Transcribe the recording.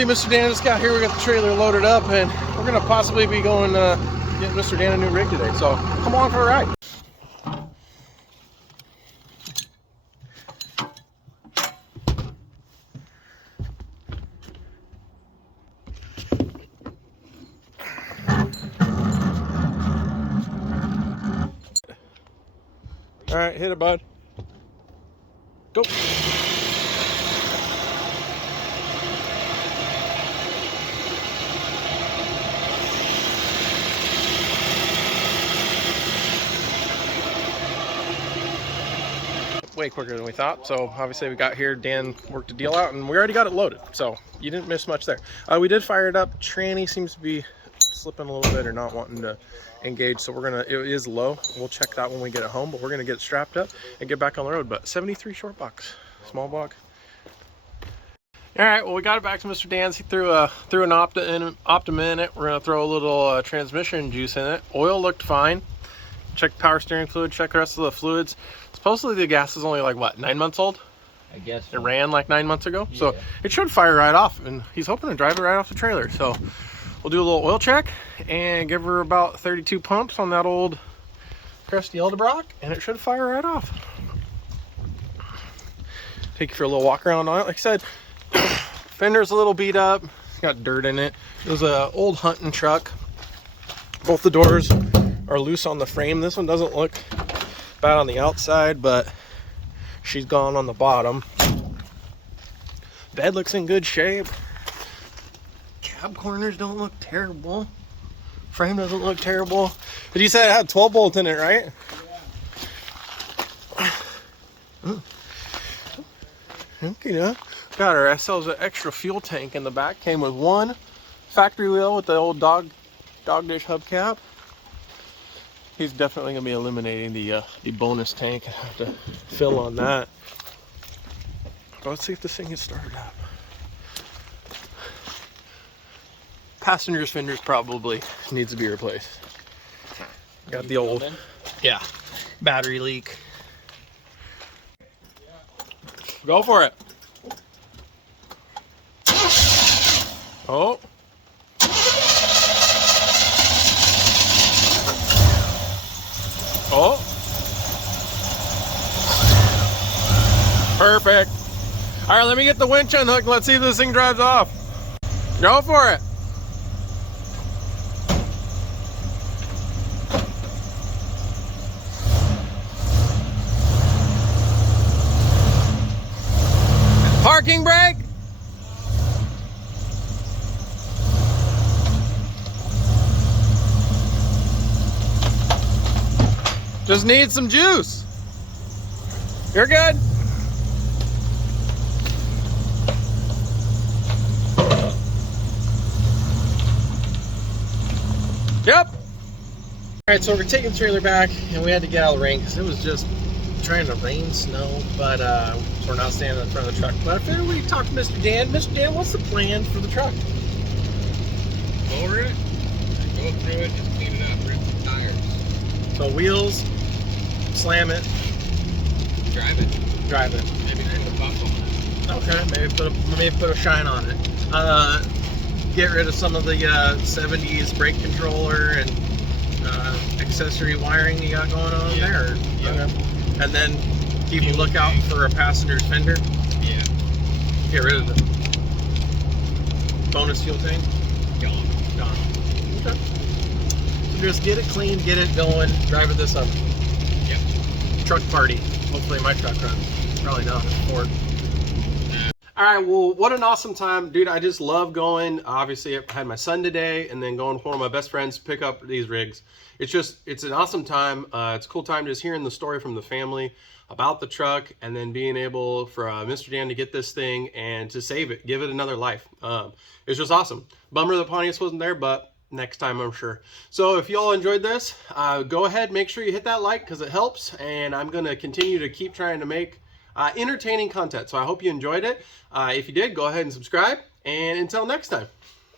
Allegedly, Mr. Dan just got here. We got the trailer loaded up, and we're gonna possibly be going getting Mr. Dan a new rig today. So come along for a ride. All right, hit it, bud. Go. Way quicker than we thought. So obviously we got here, Dan worked a deal out, and we already got it loaded. So you didn't miss much there. We did fire it up. Tranny seems to be slipping a little bit or not wanting to engage, so it is low. We'll check that when we get it home, but we're gonna get it strapped up and get back on the road. But 73 short box, small block. All right, well, we got it back to Mr. Dan's. He threw an Optima in it. We're gonna throw a little transmission juice in it. Oil looked fine. Check power steering fluid, check the rest of the fluids. Supposedly the gas is only like, what, 9 months old? I guess so. It ran like 9 months ago, yeah. So it should fire right off, and he's hoping to drive it right off the trailer. So we'll do a little oil check and give her about 32 pumps on that old crusty Eldebrock, and it should fire right off. Take you for a little walk around on it. Like I said, fender's a little beat up, got dirt in it. It was an old hunting truck. Both the doors are loose on the frame. This one doesn't look bad on the outside, but she's gone on the bottom. Bed looks in good shape. Cab corners don't look terrible. Frame doesn't look terrible. But you said it had 12 bolts in it, right? Yeah. Okay, yeah. Got ourselves an extra fuel tank in the back. Came with one factory wheel with the old dog dish hubcap. He's definitely gonna be eliminating the bonus tank. I have to fill on that. But let's see if this thing gets started up. Passenger's fenders probably needs to be replaced. Got the old, yeah, battery leak. Go for it. Oh. Oh. Perfect. All right, let me get the winch unhooked. Let's see if this thing drives off. Go for it. Parking brake. Just need some juice. You're good. Yep. All right, so we're taking the trailer back, and we had to get out of the rain because it was just trying to rain, snow, but so we're not standing in front of the truck. But I figured we'd talk to Mr. Dan. Mr. Dan, what's the plan for the truck? Lower it, go through it, just clean it up, rinse the tires. So wheels, slam it, Drive it. Maybe turn the buff on it. Okay, maybe put a shine on it. Get rid of some of the 70s brake controller and accessory wiring you got going on there. Yeah. Okay. And then keep a lookout for a passenger's fender. Yeah. Get rid of the bonus fuel tank. Gone. Okay. So just get it clean, get it going, drive it this summer. Yep. Truck party. Hopefully my truck runs. Probably not. It's Ford. All right, well, what an awesome time. Dude, I just love going. Obviously, I had my son today, and then going with one of my best friends to pick up these rigs. It's an awesome time. It's a cool time just hearing the story from the family about the truck, and then being able for Mr. Dan to get this thing and to save it, give it another life. It's just awesome. Bummer that Pontius wasn't there, but next time I'm sure. So if you all enjoyed this, go ahead, make sure you hit that like because it helps, and I'm going to continue to keep trying to make entertaining content. So I hope you enjoyed it. If you did, go ahead and subscribe, and until next time.